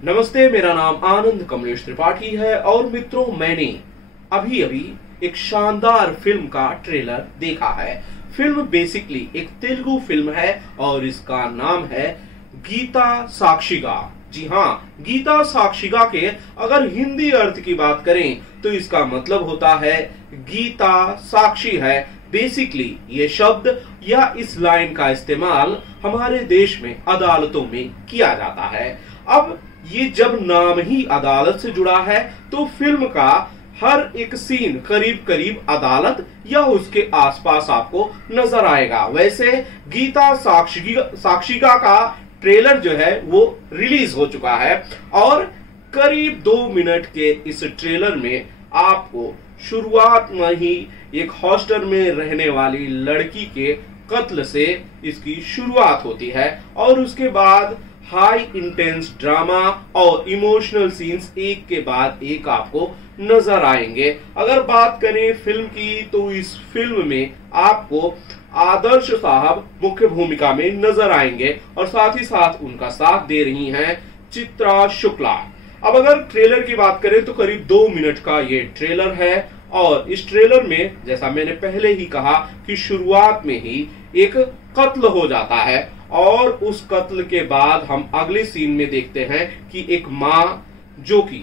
नमस्ते, मेरा नाम आनंद कमलेश त्रिपाठी है और मित्रों, मैंने अभी अभी एक शानदार फिल्म का ट्रेलर देखा है। फिल्म बेसिकली एक तेलुगु फिल्म है और इसका नाम है गीता साक्षिगा। जी हाँ, गीता साक्षिगा के अगर हिंदी अर्थ की बात करें तो इसका मतलब होता है गीता साक्षी है। बेसिकली ये शब्द या इस लाइन का इस्तेमाल हमारे देश में अदालतों में किया जाता है। अब ये जब नाम ही अदालत से जुड़ा है तो फिल्म का हर एक सीन करीब करीब अदालत या उसके आसपास आपको नजर आएगा। वैसे गीता साक्षिगा का ट्रेलर जो है वो रिलीज हो चुका है और करीब 2 मिनट के इस ट्रेलर में आपको शुरुआत में ही एक हॉस्टल में रहने वाली लड़की के कत्ल से इसकी शुरुआत होती है और उसके बाद हाई इंटेंस ड्रामा और इमोशनल सीन्स एक के बाद एक आपको नजर आएंगे। अगर बात करें फिल्म की तो इस फिल्म में आपको आदर्श साहब मुख्य भूमिका में नजर आएंगे और साथ ही साथ उनका साथ दे रही हैं चित्रा शुक्ला। अब अगर ट्रेलर की बात करें तो करीब 2 मिनट का ये ट्रेलर है और इस ट्रेलर में जैसा मैंने पहले ही कहा कि शुरुआत में ही एक कत्ल हो जाता है और उस कत्ल के बाद हम अगले सीन में देखते हैं कि एक माँ जो कि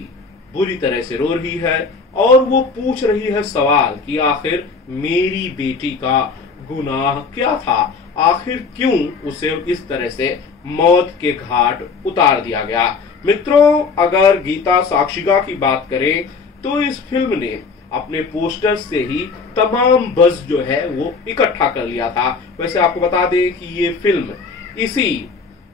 बुरी तरह से रो रही है और वो पूछ रही है सवाल कि आखिर मेरी बेटी का गुनाह क्या था, आखिर क्यों उसे इस तरह से मौत के घाट उतार दिया गया। मित्रों, अगर गीता साक्षिगा की बात करें तो इस फिल्म ने अपने पोस्टर से ही तमाम बज़ जो है वो इकट्ठा कर लिया था। वैसे आपको बता दें कि ये फिल्म इसी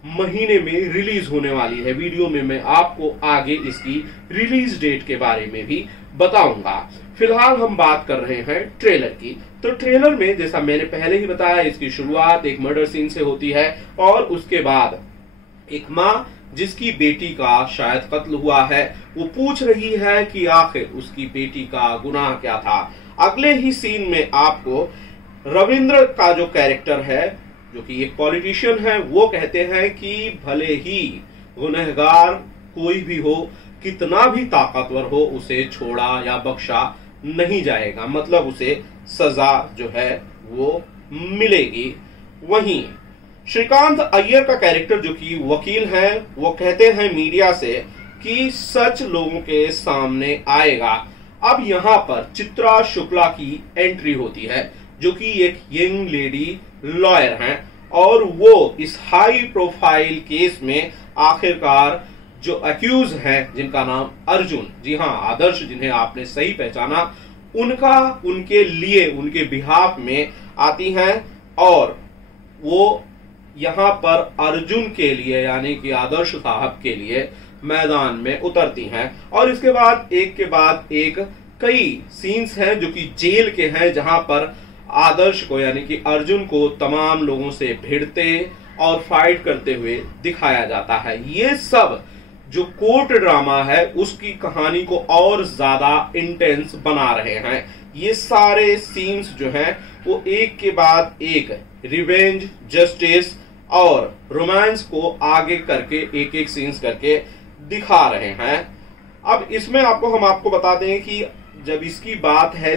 महीने में रिलीज होने वाली है। वीडियो में मैं आपको आगे इसकी रिलीज डेट के बारे में भी बताऊंगा। फिलहाल हम बात कर रहे हैं ट्रेलर की। तो ट्रेलर में जैसा मैंने पहले ही बताया, इसकी शुरुआत एक मर्डर सीन से होती है और उसके बाद एक माँ जिसकी बेटी का शायद कत्ल हुआ है वो पूछ रही है कि आखिर उसकी बेटी का गुनाह क्या था। अगले ही सीन में आपको रविंद्र का जो कैरेक्टर है जो कि एक पॉलिटिशियन है वो कहते हैं कि भले ही गुनहगार कोई भी हो, कितना भी ताकतवर हो, उसे छोड़ा या बख्शा नहीं जाएगा, मतलब उसे सजा जो है वो मिलेगी। वहीं श्रीकांत अय्यर का कैरेक्टर जो कि वकील है वो कहते हैं मीडिया से कि सच लोगों के सामने आएगा। अब यहाँ पर चित्रा शुक्ला की एंट्री होती है जो कि एक यंग लेडी लॉयर हैं और वो इस हाई प्रोफाइल केस में आखिरकार जो अक्यूज हैं जिनका नाम अर्जुन, जी हाँ आदर्श जिन्हें आपने सही पहचाना, उनके लिए उनके बिहाफ में आती हैं और वो यहाँ पर अर्जुन के लिए यानी कि आदर्श साहब के लिए मैदान में उतरती हैं और इसके बाद एक कई सीन्स हैं जो कि जेल के हैं जहां पर आदर्श को यानी कि अर्जुन को तमाम लोगों से भिड़ते और फाइट करते हुए दिखाया जाता है। ये सब जो कोर्ट ड्रामा है उसकी कहानी को और ज्यादा इंटेंस बना रहे हैं। ये सारे सीन्स जो हैं वो एक के बाद एक रिवेंज, जस्टिस और रोमांस को आगे करके एक एक सीन्स करके दिखा रहे हैं। अब इसमें हम आपको बता दें कि जब इसकी बात है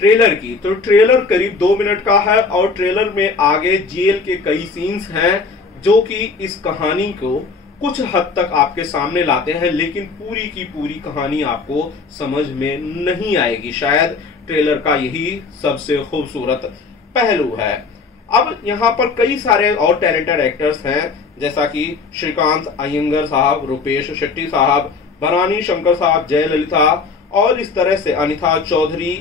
ट्रेलर की तो ट्रेलर करीब 2 मिनट का है और ट्रेलर में आगे जेल के कई सीन्स हैं जो कि इस कहानी को कुछ हद तक आपके सामने लाते हैं, लेकिन पूरी की पूरी कहानी आपको समझ में नहीं आएगी। शायद ट्रेलर का यही सबसे खूबसूरत पहलू है। अब यहाँ पर कई सारे और टैलेंटेड एक्टर्स हैं जैसा कि श्रीकांत अय्यर साहब, रूपेश शेट्टी साहब, भरानी शंकर साहब, जयललिता और इस तरह से अनिता चौधरी,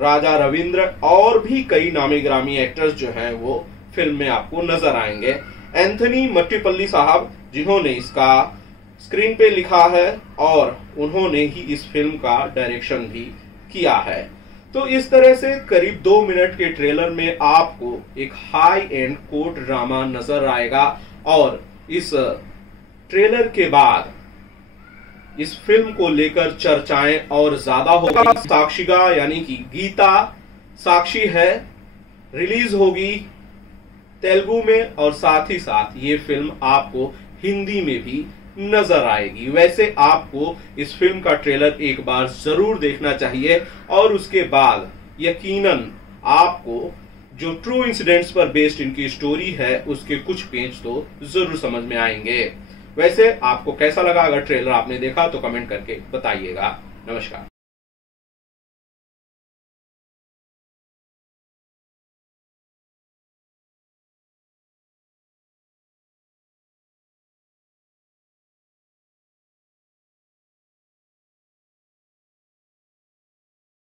राजा रविंद्र और भी कई नामी ग्रामी एक्टर्स जो हैं वो फिल्म में आपको नजर आएंगे। एंथनी मट्टीपल्ली साहब जिन्होंने इसका स्क्रीन पे लिखा है और उन्होंने ही इस फिल्म का डायरेक्शन भी किया है। तो इस तरह से करीब 2 मिनट के ट्रेलर में आपको एक हाई एंड कोर्ट ड्रामा नजर आएगा और इस ट्रेलर के बाद इस फिल्म को लेकर चर्चाएं और ज्यादा होगी। साक्षिगा यानी कि गीता साक्षी है रिलीज होगी तेलुगु में और साथ ही साथ ये फिल्म आपको हिंदी में भी नजर आएगी। वैसे आपको इस फिल्म का ट्रेलर एक बार जरूर देखना चाहिए और उसके बाद यकीनन आपको जो ट्रू इंसिडेंट्स पर बेस्ड इनकी स्टोरी है उसके कुछ पेज तो जरूर समझ में आएंगे। वैसे आपको कैसा लगा? अगर ट्रेलर आपने देखा तो कमेंट करके बताइएगा। नमस्कार।